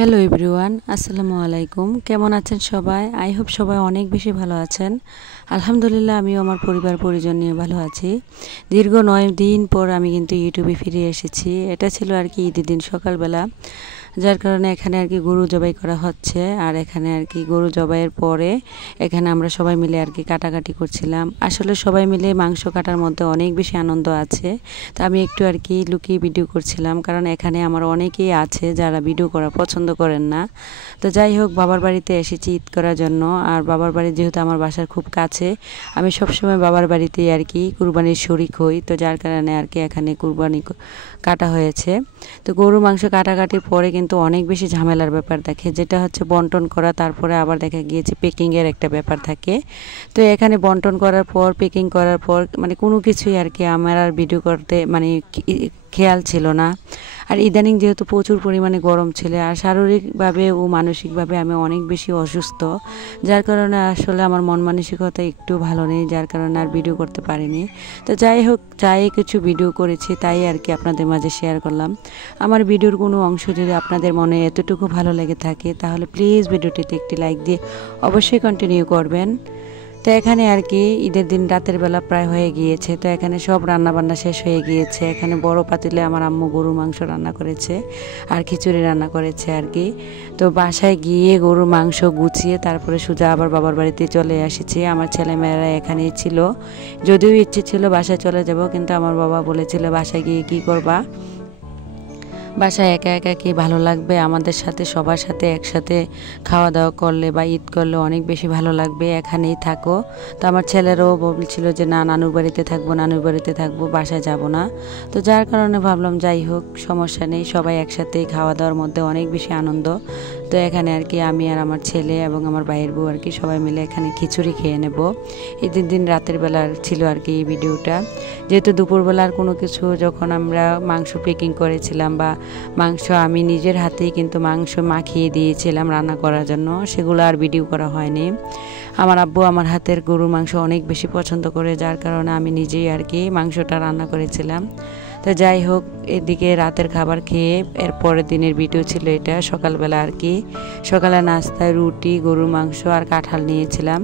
Hello everyone, আসসালামু আলাইকুম। কেমন আছেন সবাই? আই হোপ সবাই অনেক বেশি ভালো আছেন। আলহামদুলিল্লাহ, আমিও আমার পরিবার পরিজন নিয়ে ভালো আছি। দীর্ঘ 9 দিন পর আমি কিন্তু ইউটিউবে ফিরে এসেছি। এটা ছিল আর কি ঈদের দিন সকালবেলা, যার কারণে এখানে আর কি গরু জবাই করা হচ্ছে। আর এখানে আর কি গরু জবাইয়ের পরে এখানে আমরা সবাই মিলে আর কি কাটাকাটি করছিলাম। আসলে সবাই মিলে মাংস কাটার মধ্যে অনেক বেশি আনন্দ আছে। তো আমি একটু আর কি লুকিয়ে ভিডিও করছিলাম, কারণ এখানে আমার অনেকেই আছে যারা ভিডিও করা পছন্দ করেন না। তো যাই হোক, বাবার বাড়িতে এসেছি ঈদ করার জন্য। আর বাবার বাড়ি যেহেতু আমার বাসার খুব কাছে, আমি সবসময় বাবার বাড়িতেই আর কি কুরবানির শরিক হই। তো যার কারণে আর কি এখানে কুরবানি কাটা হয়েছে। তো গরু মাংস কাটাকাটির পরে কিন্তু অনেক বেশি ঝামেলার ব্যাপার দেখে, যেটা হচ্ছে বন্টন করা, তারপরে আবার দেখা গিয়েছে পেকিংয়ের একটা ব্যাপার থাকে। তো এখানে বন্টন করার পর, পেকিং করার পর মানে কোনো কিছুই আর কি আমার আর ভিডিও করতে মানে খেয়াল ছিল না। আর ইদানিং যেহেতু প্রচুর পরিমাণে গরম ছিল, আর শারীরিকভাবে ও মানসিকভাবে আমি অনেক বেশি অসুস্থ, যার কারণে আসলে আমার মন মানসিকতা একটু ভালো নেই, যার কারণে আর ভিডিও করতে পারিনি। তো যাই হোক, যাই কিছু ভিডিও করেছি তাই আর কি আপনাদের মাঝে শেয়ার করলাম। আমার ভিডিওর কোনো অংশ যদি আপনাদের মনে এতটুকু ভালো লেগে থাকে, তাহলে প্লিজ ভিডিওটিতে একটি লাইক দিয়ে অবশ্যই কন্টিনিউ করবেন। তো এখানে আর কি ঈদের দিন রাতের বেলা প্রায় হয়ে গিয়েছে। তো এখানে সব রান্না বান্না শেষ হয়ে গিয়েছে। এখানে বড় পাতিলে আমার আম্মু গরুর মাংস রান্না করেছে আর খিচুড়ি রান্না করেছে আর কি। তো বাসায় গিয়ে গরুর মাংস গুছিয়ে তারপরে সোজা আবার বাবার বাড়িতে চলে এসেছি। আমার ছেলেমেয়েরা এখানেই ছিল। যদিও ইচ্ছে ছিল বাসায় চলে যাব, কিন্তু আমার বাবা বলেছিল বাসায় গিয়ে কী করবা, বাসায় একা একা কি ভালো লাগবে, আমাদের সাথে সবার সাথে একসাথে খাওয়া দাওয়া করলে বা ঈদ করলে অনেক বেশি ভালো লাগবে, এখানেই থাকো। তো আমার ছেলেরাও বলছিল যে না, নানুর বাড়িতে থাকবো, নানুর বাড়িতে থাকবো, বাসায় যাব না। তো যার কারণে ভাবলাম যাই হোক, সমস্যা নেই, সবাই একসাথেই খাওয়া দাওয়ার মধ্যে অনেক বেশি আনন্দ। তো এখানে আর কি আমি আর আমার ছেলে এবং আমার ভাইয়ের বউ আর কি সবাই মিলে এখানে খিচুড়ি খেয়ে নেব। ঈদের দিন রাতের বেলার ছিল আর কি এই ভিডিওটা। যেহেতু দুপুরবেলার কোনো কিছু, যখন আমরা মাংস পেকিং করেছিলাম বা মাংস আমি নিজের হাতেই কিন্তু মাংস মাখিয়ে দিয়েছিলাম রান্না করার জন্য, সেগুলো আর ভিডিও করা হয়নি। আমার আব্বু আমার হাতের গরুর মাংস অনেক বেশি পছন্দ করে, যার কারণে আমি নিজেই আর কি মাংসটা রান্না করেছিলাম। তো যাই হোক, এদিকে রাতের খাবার খেয়ে এর পরের দিনের ভিডিও ছিল এটা। সকালবেলা আর কি সকালে নাস্তায় রুটি, গরুর মাংস আর কাঁঠাল নিয়েছিলাম।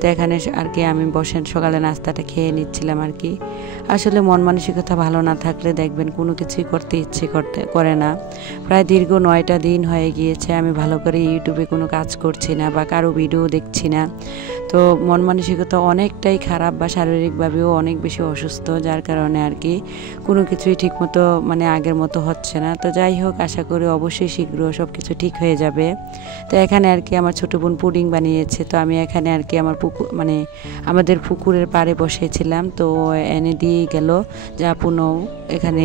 তো এখানে আর কি আমি বসে সকালে নাস্তাটা খেয়ে নিচ্ছিলাম আর কি। আসলে মন মানসিকতা ভালো না থাকলে দেখবেন কোনো কিছুই করতে ইচ্ছে করে না। প্রায় দীর্ঘ 9টা দিন হয়ে গিয়েছে আমি ভালো করে ইউটিউবে কোনো কাজ করছি না বা কারো ভিডিও দেখছি না। তো মন মানসিকতা অনেকটাই খারাপ বা শারীরিকভাবেও অনেক বেশি অসুস্থ, যার কারণে আর কি কোনো কিছুই ঠিকমতো মানে আগের মতো হচ্ছে না। তো যাই হোক, আশা করি অবশ্যই শীঘ্র সব কিছু ঠিক হয়ে যাবে। তো এখানে আর কি আমার ছোটো বোন পুডিং বানিয়েছে। তো আমি এখানে আর কি আমার পুকুর মানে আমাদের পুকুরের পাড়ে বসেছিলাম। তো এনে দিয়ে গেল যে আপু নও, এখানে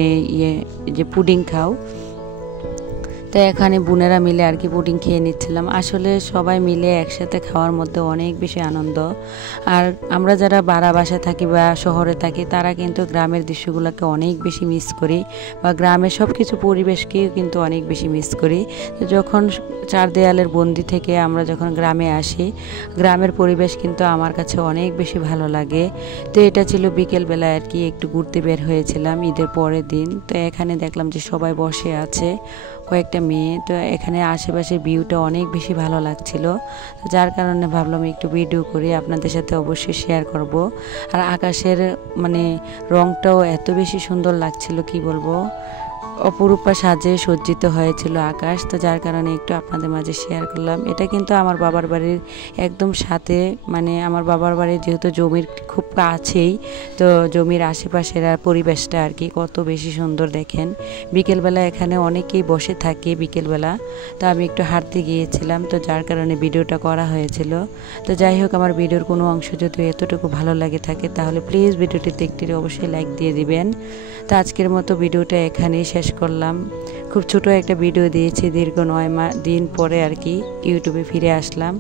যে পুডিং খাও। তো এখানে বোনেরা মিলে আর কি পুডিং খেয়ে নিচ্ছিলাম। আসলে সবাই মিলে একসাথে খাওয়ার মধ্যে অনেক বেশি আনন্দ। আর আমরা যারা ভাড়া বাসায় থাকি বা শহরে থাকি, তারা কিন্তু গ্রামের দৃশ্যগুলোকে অনেক বেশি মিস করি বা গ্রামের সব কিছু পরিবেশকেও কিন্তু অনেক বেশি মিস করি। তো যখন চার দেয়ালের বন্দি থেকে আমরা যখন গ্রামে আসি, গ্রামের পরিবেশ কিন্তু আমার কাছে অনেক বেশি ভালো লাগে। তো এটা ছিল বিকেলবেলায় আর কি একটু ঘুরতে বের হয়েছিলাম ঈদের পরের দিন। তো এখানে দেখলাম যে সবাই বসে আছে, কয়েকটা মেয়ে। তো এখানে আশেপাশের ভিউটা অনেক বেশি ভালো লাগছিল, যার কারণে ভাবলাম একটু ভিডিও করি, আপনাদের সাথে অবশ্যই শেয়ার করব। আর আকাশের মানে রংটাও এত বেশি সুন্দর লাগছিল, কি বলবো, অপরূপা সাজে সজ্জিত হয়েছিল আকাশ। তো যার কারণে একটু আপনাদের মাঝে শেয়ার করলাম। এটা কিন্তু আমার বাবার বাড়ির একদম সাথে, মানে আমার বাবার বাড়ির যেহেতু জমির খুব কাছেই, তো জমির আশেপাশের আর পরিবেশটা আর কি কত বেশি সুন্দর দেখেন। বিকেলবেলা এখানে অনেকেই বসে থাকে বিকেলবেলা। তো আমি একটু হাঁটতে গিয়েছিলাম, তো যার কারণে ভিডিওটা করা হয়েছিল। তো যাই হোক, আমার ভিডিওর কোনো অংশ যদি এতটুকু ভালো লাগে থাকে, তাহলে প্লিজ ভিডিওটিতে একটি অবশ্যই লাইক দিয়ে দিবেন। তো আজকের মতো ভিডিওটা এখানেই শেষ করলাম। খুব ছোট একটা ভিডিও দিয়েছি, দীর্ঘ 9 দিন পরে আর কি ইউটিউবে ফিরে আসলাম।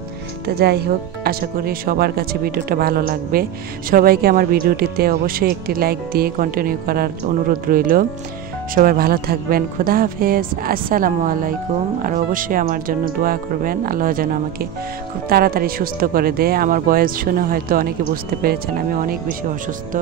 তো যাই হোক, আশা করি সবার কাছে ভিডিওটা ভালো লাগবে। সবাইকে আমার ভিডিওটিতে অবশ্যই একটি লাইক দিয়ে কন্টিনিউ করার অনুরোধ রইল। সবাই ভালো থাকবেন, খোদা হাফেজ, আসসালামু আলাইকুম। আর অবশ্যই আমার জন্য দোয়া করবেন, আল্লাহ যেন আমাকে খুব তাড়াতাড়ি সুস্থ করে দেয়। আমার বয়স শুনে হয়তো অনেকে বুঝতে পেরেছেন আমি অনেক বেশি অসুস্থ।